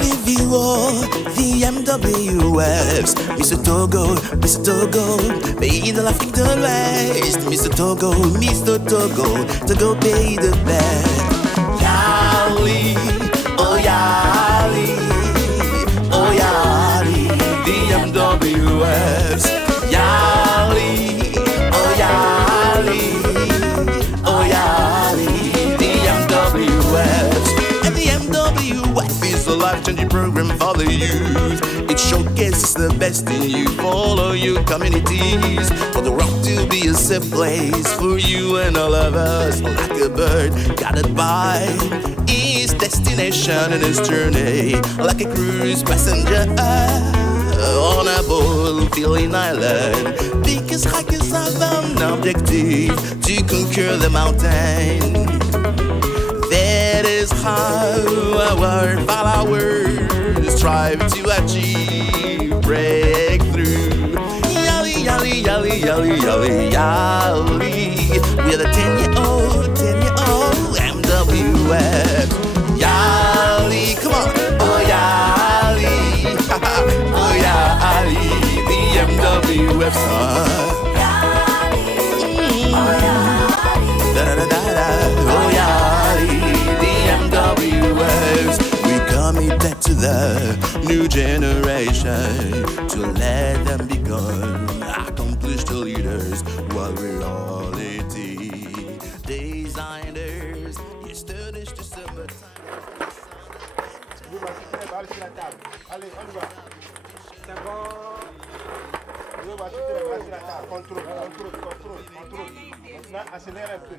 The MWFs, Mr. Togo, pays de l'Afrique de l'Ouest, Mr. Togo, Togo pays de paix. Yali, oh Yali, the MWFs, Yali, oh Yali, the MWFs. And the MWF is a life-changing program for the youth. It showcases the best in you, follow your communities, for the rock to be a safe place for you and all of us. Like a bird guided by his destination and his journey, like a cruise passenger on a boat feeling island, because hikers have an objective to conquer the mountain. That is how our followers strive to achieve breakthrough. Yali, yali, yali, yali, yali, yali. We're the 10-year-old MWF. Yali, come on. Oh, Yali. Oh, Yali. The MWF song. Oh, Yali. The MWFs. We committed to the new generation to let them become accomplished leaders while reality designers. Yesterday to summertime. Allez, on y va. C'est bon. Je vais sur la table. Contrôle. Maintenant, accélère un peu.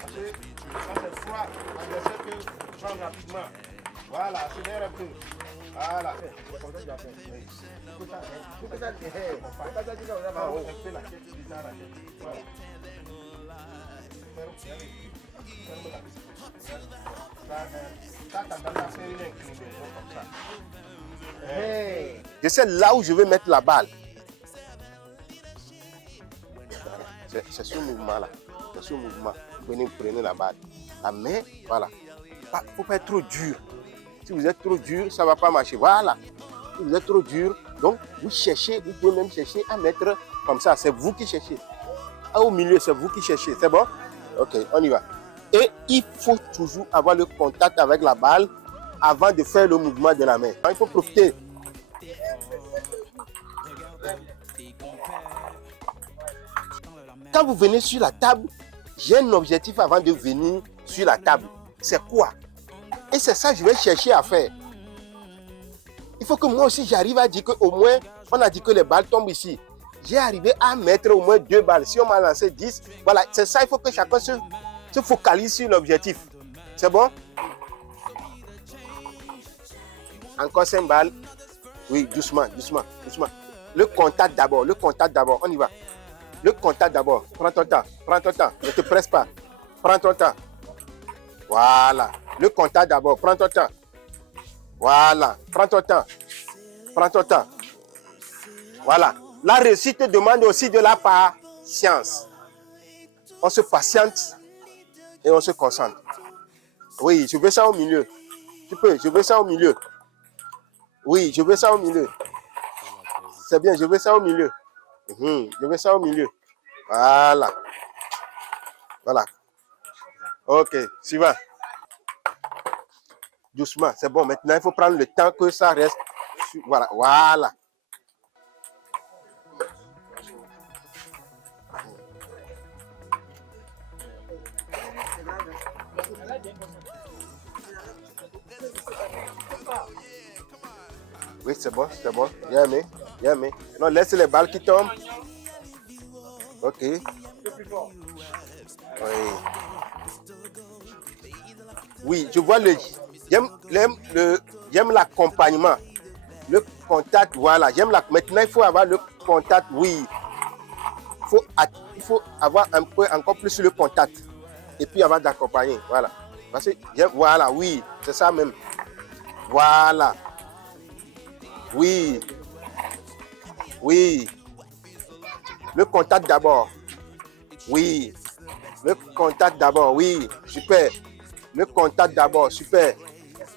Parce que ça, c'est froid. Adversaire que prendre rapidement. Voilà, accélère un peu. Voilà. C'est comme ça que tu vas faire. Hey. Je sais là où je vais mettre la balle. C'est ce mouvement-là. C'est ce mouvement. Vous prenez la balle. La main, voilà. Il ne faut pas être trop dur. Si vous êtes trop dur, ça ne va pas marcher. Voilà. Si vous êtes trop dur, donc vous cherchez, vous pouvez même chercher à mettre comme ça. C'est vous qui cherchez. Au milieu, c'est vous qui cherchez. C'est bon? Ok, on y va. Et il faut toujours avoir le contact avec la balle avant de faire le mouvement de la main. Il faut profiter. Quand vous venez sur la table, j'ai un objectif avant de venir sur la table. C'est quoi? Et c'est ça que je vais chercher à faire. Il faut que moi aussi j'arrive à dire qu'au moins, on a dit que les balles tombent ici. J'ai arrivé à mettre au moins 2 balles. Si on m'a lancé 10, voilà, c'est ça, il faut que chacun se focalise sur l'objectif. C'est bon? Encore 5 balles. Oui, doucement. Le contact d'abord, on y va. Le contact d'abord, prends ton temps, ne te presse pas. Prends ton temps. Voilà. Le contact d'abord, prends ton temps. Voilà, prends ton temps. Voilà. La réussite demande aussi de la patience. On se patiente et on se concentre. Oui, je veux ça au milieu. Tu peux, je veux ça au milieu. Oui, je veux ça au milieu. C'est bien, je veux ça au milieu. Je veux ça au milieu. Voilà. Ok, suivant. Doucement, c'est bon. Maintenant, il faut prendre le temps que ça reste. Voilà. Oui, c'est bon. Bien aimé. Non, laisse les balles qui tombent. Ok. Oui, je vois j'aime l'accompagnement. Le contact, voilà. Maintenant, il faut avoir le contact, oui. Il faut avoir un peu encore plus le contact. Et puis avoir d'accompagner, voilà. Parce que, voilà, oui, c'est ça même. Voilà. Oui. Le contact d'abord. Oui. Le contact d'abord, oui. Super. Le contact d'abord, super.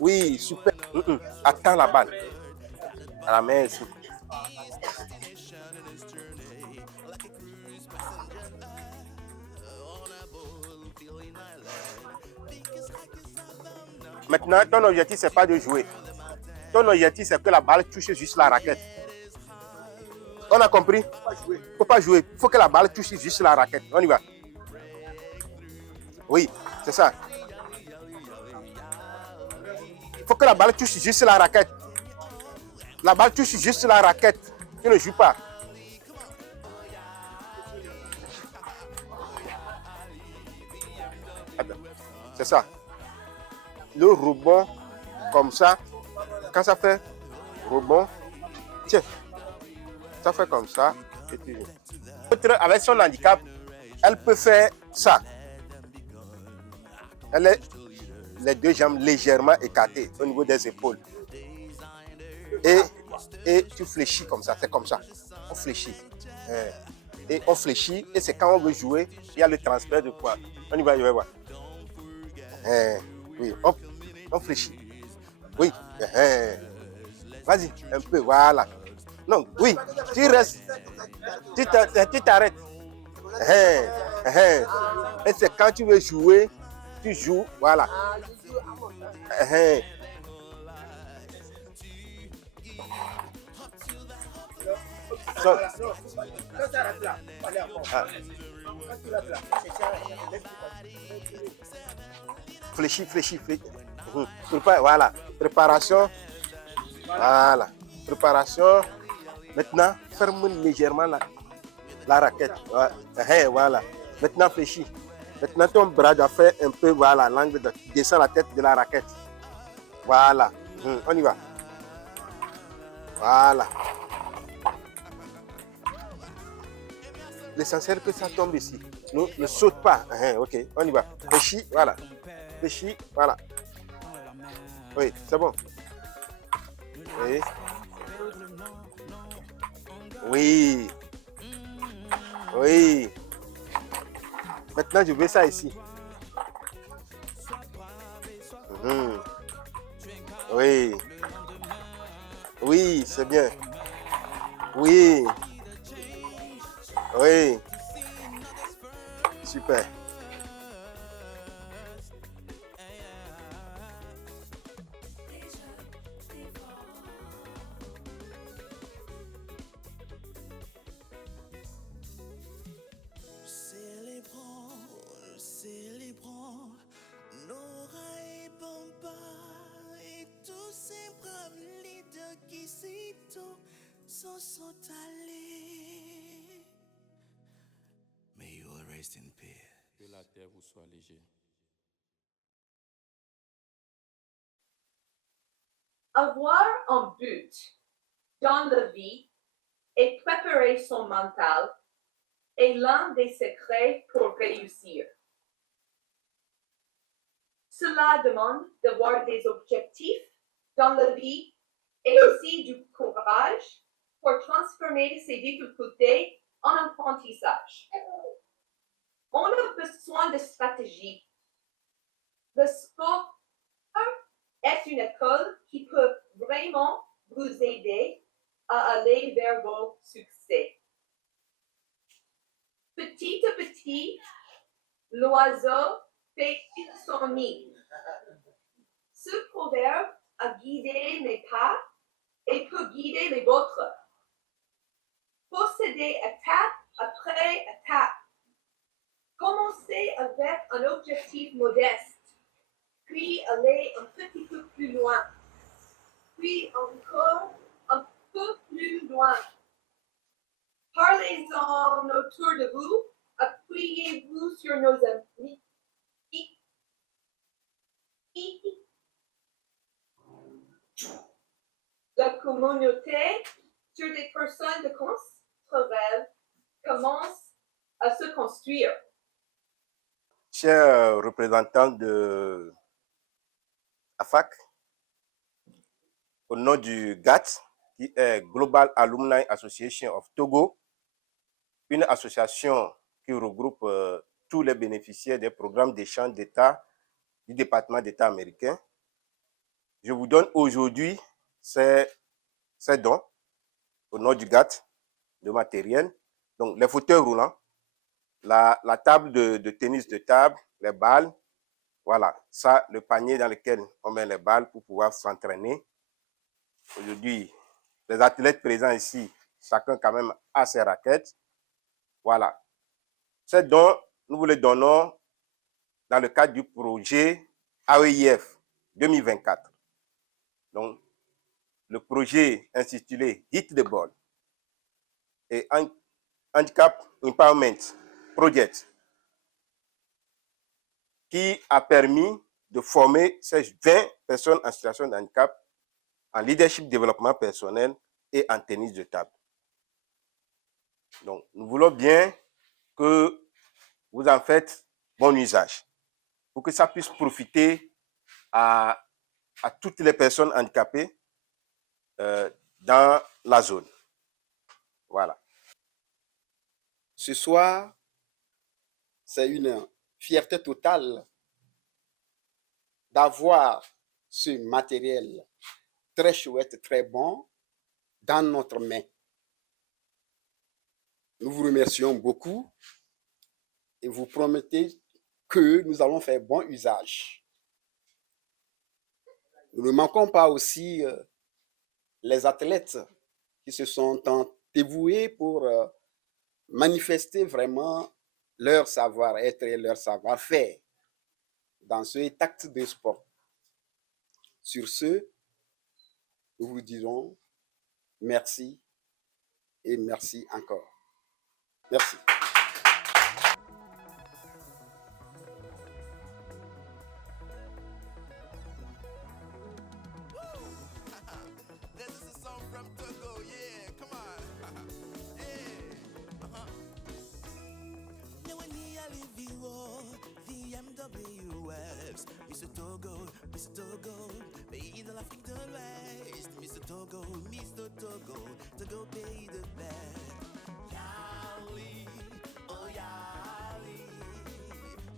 Oui, super. Attends la balle. À la main ici. Maintenant, ton objectif, c'est pas de jouer. Ton objectif, c'est que la balle touche juste la raquette. On a compris? Il ne faut pas jouer. Il faut que la balle touche juste la raquette. On y va. Oui, c'est ça. Il faut que la balle touche juste la raquette. La balle touche juste la raquette. Tu ne joues pas. C'est ça. Le rebond, comme ça, quand ça fait rebond, tiens, ça fait comme ça. Et tu... Avec son handicap, elle peut faire ça. Elle est les deux jambes légèrement écartées au niveau des épaules. Et tu fléchis comme ça, c'est comme ça. On fléchit. Et on fléchit, et c'est quand on veut jouer, il y a le transfert de poids. On y va, il va voir. Oui, on fléchit. Oui. Vas-y, un peu, voilà. Non, oui, tu restes. Tu t'arrêtes. Et c'est quand tu veux jouer, tu joues, voilà. Fléchis. Voilà. Préparation. Voilà. Préparation. Maintenant, ferme légèrement la raquette. Voilà. Maintenant, fléchis. Maintenant, ton bras doit faire un peu, voilà, l'angle de descend la tête de la raquette. Voilà. On y va. Voilà. L'essentiel que ça tombe ici. Ne saute pas. Ok, on y va. Fléchis, voilà. Fléchis, voilà. Oui, c'est bon. Oui. Oui. Oui. Maintenant, je veux ça ici. Oui. Oui, c'est bien. Oui. Oui. Super. Célébrons nos rails Bamba et tous ces braves leaders qui s'en sont allés. May you rest in peace. Que la terre vous soit légère. Avoir un but dans la vie et préparer son mental est l'un des secrets pour réussir. Cela demande d'avoir des objectifs dans la vie et aussi du courage pour transformer ces difficultés en apprentissage. On a besoin de stratégie. Le sport est une école qui peut vraiment vous aider à aller vers vos succès. Petit à petit, l'oiseau fait son nid. Ce proverbe a guidé mes pas et peut guider les vôtres. Procédez étape après étape. Commencez avec un objectif modeste, puis allez un petit peu plus loin, puis encore un peu plus loin. Parlez-en autour de vous, appuyez-vous sur nos amis. La communauté sur des personnes de contre rêve commence à se construire. Chers représentants de AFAC, au nom du GATT, qui est Global Alumni Association of Togo, une association qui regroupe tous les bénéficiaires des programmes d'échange d'État du département d'État américain. je vous donne aujourd'hui ces dons au nom du GAT, de matériel. Donc, les fauteuils roulants, la table de tennis de table, les balles. Voilà, ça, le panier dans lequel on met les balles pour pouvoir s'entraîner. Aujourd'hui, les athlètes présents ici, chacun quand même a ses raquettes. Voilà. Ces dons, nous vous les donnons dans le cadre du projet AEIF 2024. Donc, le projet intitulé Hit the Ball et Handicap Empowerment Project, qui a permis de former ces 20 personnes en situation de handicap en leadership développement personnel et en tennis de table. Donc, nous voulons bien que vous en faites bon usage pour que ça puisse profiter à toutes les personnes handicapées dans la zone. Voilà. Ce soir, c'est une fierté totale d'avoir ce matériel très chouette, très bon dans notre main. Nous vous remercions beaucoup et vous promettez que nous allons faire bon usage. Nous ne manquons pas aussi les athlètes qui se sont tant dévoués pour manifester vraiment leur savoir-être et leur savoir-faire dans ce acte de sport. Sur ce, nous vous dirons merci et merci encore. Merci. This is a song from Togo, yeah, come on. WFs, Mr. Togo, pays de l'Afrique de l'Ouest, Mr. Togo, Togo pays de paix. Yali, oh Yali,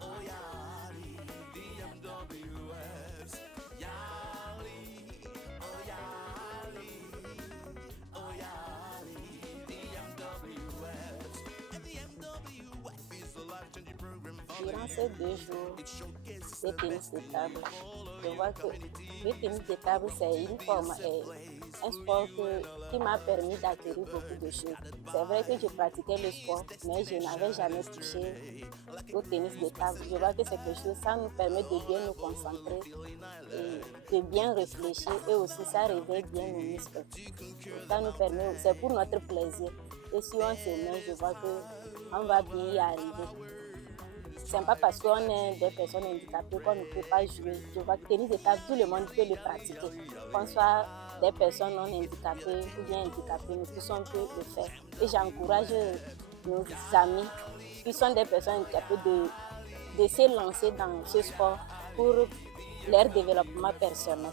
oh Yali, DMWFs, Yali, oh Yali, oh Yali, DMWFs, and the MWF is the life-changing program. Durant ces 2 jours de tennis de table, je vois que le tennis de table, c'est un sport qui m'a permis d'acquérir beaucoup de choses. C'est vrai que je pratiquais le sport, mais je n'avais jamais touché au tennis de table. Je vois que c'est quelque chose, ça nous permet de bien nous concentrer, et de bien réfléchir, et aussi ça réveille bien nos muscles. Ça nous permet, c'est pour notre plaisir. Et si on se met, je vois qu'on va bien y arriver. C'est pas parce qu'on est des personnes handicapées qu'on ne peut pas jouer. Je vois que le tennis de table, tout le monde peut le pratiquer. Qu'on soit des personnes non handicapées ou bien handicapées, nous tous on peut le faire. Et j'encourage nos amis qui sont des personnes handicapées de se lancer dans ce sport pour leur développement personnel.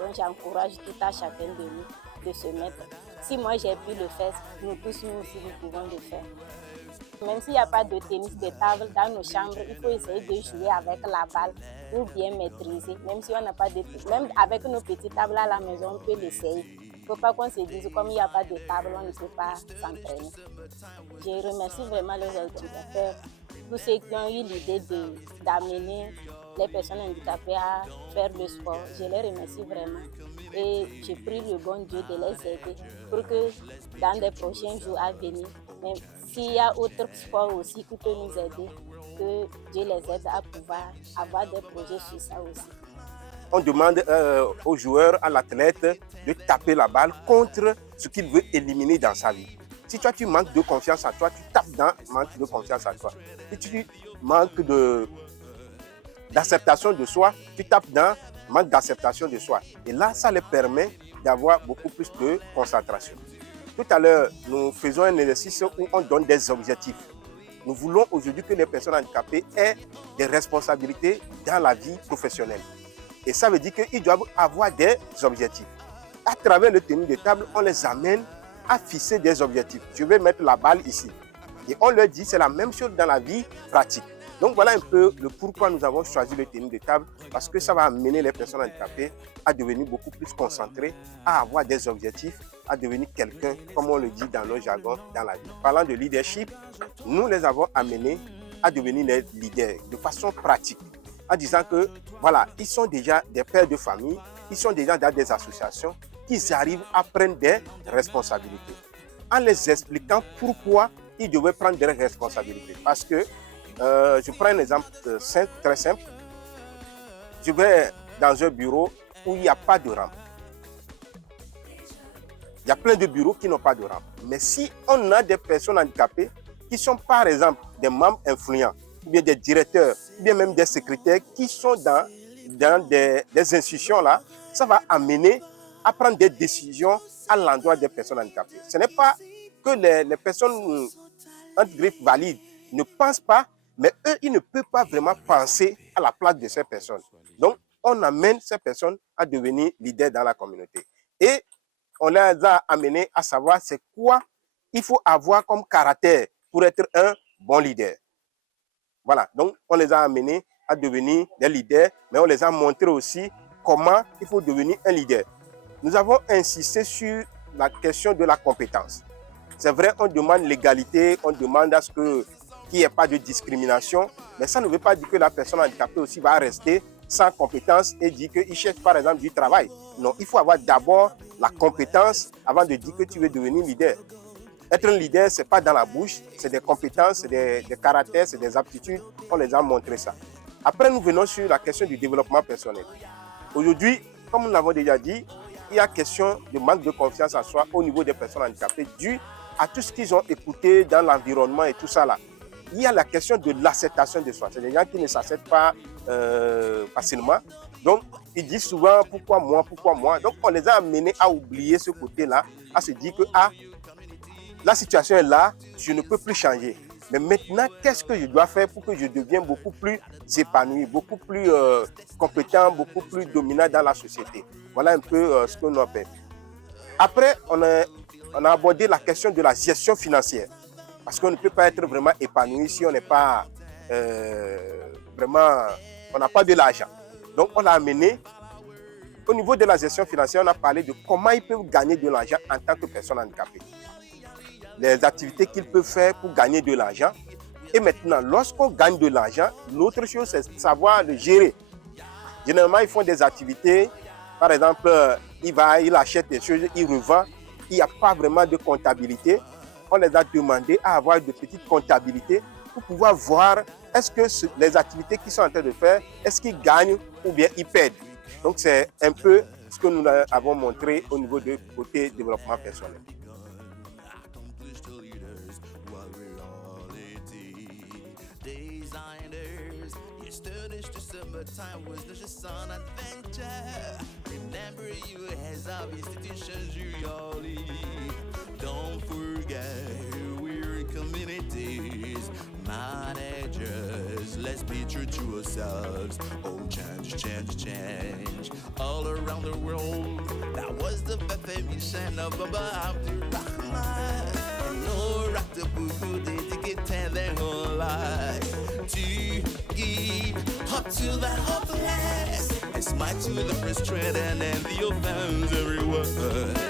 Donc j'encourage tout à chacun de nous de se mettre. Si moi j'ai pu le faire, nous tous nous aussi nous pouvons le faire. Même s'il n'y a pas de tennis de table dans nos chambres, il faut essayer de jouer avec la balle pour bien maîtriser. Même si on n'a pas de même avec nos petites tables à la maison, on peut l'essayer. Il ne faut pas qu'on se dise comme il n'y a pas de table, on ne peut pas s'entraîner. Je remercie vraiment les organisateurs, tous ceux qui ont eu l'idée d'amener les personnes handicapées à faire le sport. Je les remercie vraiment. Et je prie le bon Dieu de les aider pour que dans les prochains jours à venir, même s'il y a autre sport aussi qui peut nous aider, que Dieu les aide à pouvoir avoir des projets sur ça aussi. On demande aux joueurs, à l'athlète, de taper la balle contre ce qu'il veut éliminer dans sa vie. Si toi tu manques de confiance en toi, tu tapes dans manque de confiance en toi. Si tu manques d'acceptation de soi, tu tapes dans manque d'acceptation de soi. Et là, ça leur permet d'avoir beaucoup plus de concentration. Tout à l'heure, nous faisons un exercice où on donne des objectifs. Nous voulons aujourd'hui que les personnes handicapées aient des responsabilités dans la vie professionnelle. Et ça veut dire qu'ils doivent avoir des objectifs. À travers le tennis de table, on les amène à fixer des objectifs. Je vais mettre la balle ici. Et on leur dit c'est la même chose dans la vie pratique. Donc voilà un peu le pourquoi nous avons choisi le tennis de table, parce que ça va amener les personnes handicapées à devenir beaucoup plus concentrées, à avoir des objectifs, à devenir quelqu'un, comme on le dit dans nos jargons, dans la vie. Parlant de leadership, nous les avons amenés à devenir des leaders de façon pratique, en disant que voilà, ils sont déjà des pères de famille, ils sont déjà dans des associations, qu'ils arrivent à prendre des responsabilités, en les expliquant pourquoi ils devaient prendre des responsabilités. Parce que je prends un exemple très simple. Je vais dans un bureau où il n'y a pas de rampe. Il y a plein de bureaux qui n'ont pas de rampe. Mais si on a des personnes handicapées qui sont par exemple des membres influents, ou bien des directeurs, ou bien même des secrétaires qui sont dans des institutions là, ça va amener à prendre des décisions à l'endroit des personnes handicapées. Ce n'est pas que les personnes entre griffes valides ne pensent pas, mais eux, ils ne peuvent pas vraiment penser à la place de ces personnes. Donc, on amène ces personnes à devenir leaders dans la communauté. Et on les a amenés à savoir c'est quoi il faut avoir comme caractère pour être un bon leader. Voilà, donc on les a amenés à devenir des leaders, mais on les a montré aussi comment il faut devenir un leader. Nous avons insisté sur la question de la compétence. C'est vrai, on demande l'égalité, on demande à ce qu'il n'y ait pas de discrimination, mais ça ne veut pas dire que la personne handicapée aussi va rester sans compétence et dire qu'il cherche par exemple du travail. Non, il faut avoir d'abord la compétence avant de dire que tu veux devenir leader. Être un leader, ce n'est pas dans la bouche, c'est des compétences, c'est des caractères, c'est des aptitudes. On les a montré ça. Après, nous venons sur la question du développement personnel. Aujourd'hui, comme nous l'avons déjà dit, il y a question de manque de confiance en soi au niveau des personnes handicapées dû à tout ce qu'ils ont écouté dans l'environnement et tout ça là. Il y a la question de l'acceptation de soi. C'est des gens qui ne s'acceptent pas facilement. Donc, ils disent souvent pourquoi moi. Donc, on les a amenés à oublier ce côté-là, à se dire que la situation est là, je ne peux plus changer. Mais maintenant, qu'est-ce que je dois faire pour que je devienne beaucoup plus épanoui, beaucoup plus compétent, beaucoup plus dominant dans la société? Voilà un peu ce que nous avons fait. Après, on a abordé la question de la gestion financière. Parce qu'on ne peut pas être vraiment épanoui si on n'est pas on n'a pas de l'argent. Donc, on a amené, au niveau de la gestion financière, on a parlé de comment ils peuvent gagner de l'argent en tant que personne handicapée. Les activités qu'ils peuvent faire pour gagner de l'argent. Et maintenant, lorsqu'on gagne de l'argent, l'autre chose, c'est savoir le gérer. Généralement, ils font des activités. Par exemple, il achète des choses, il revend. Il n'y a pas vraiment de comptabilité. On les a demandé à avoir de petites comptabilités pour pouvoir voir est-ce que les activités qu'ils sont en train de faire, est-ce qu'ils gagnent ou bien ils perdent. Donc, c'est un peu ce que nous avons montré au niveau du côté développement personnel. Time was just an adventure. Remember, you has obvious institutions you all need. Don't forget, we're communities, managers. Let's be true to ourselves. Oh, change. All around the world, that was the definition of Baba Abdurrahman. No rock the boo they take it their whole life to give up to the hopeless and smile to the frustrated and the offense everywhere.